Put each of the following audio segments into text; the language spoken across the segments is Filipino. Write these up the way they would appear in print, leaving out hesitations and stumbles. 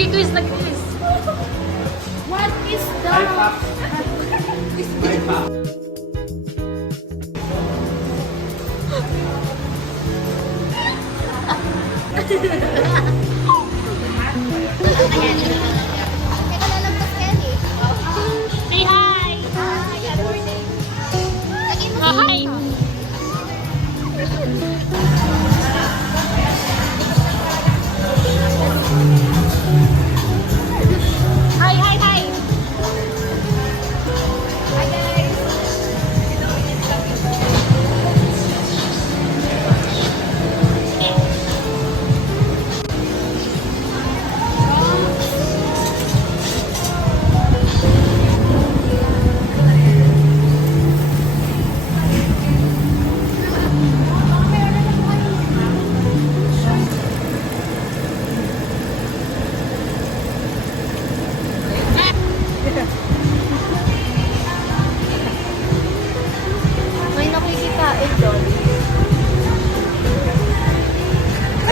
Nag-quiz, nag-quiz. What is the... Say hi! Hi! Hi, hi, hi! May nakikitain doon.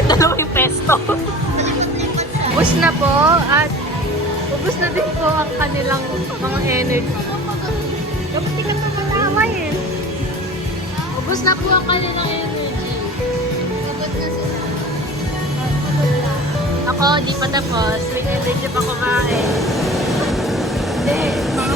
Dalawang pesto. Ubus na po at ubus na din po ang kanilang mga energy. Dapat di ka tumatawa eh. Ubus na po ang kanilang energy. Ako, di pa tapos. May energy pa kumain. Hindi, mga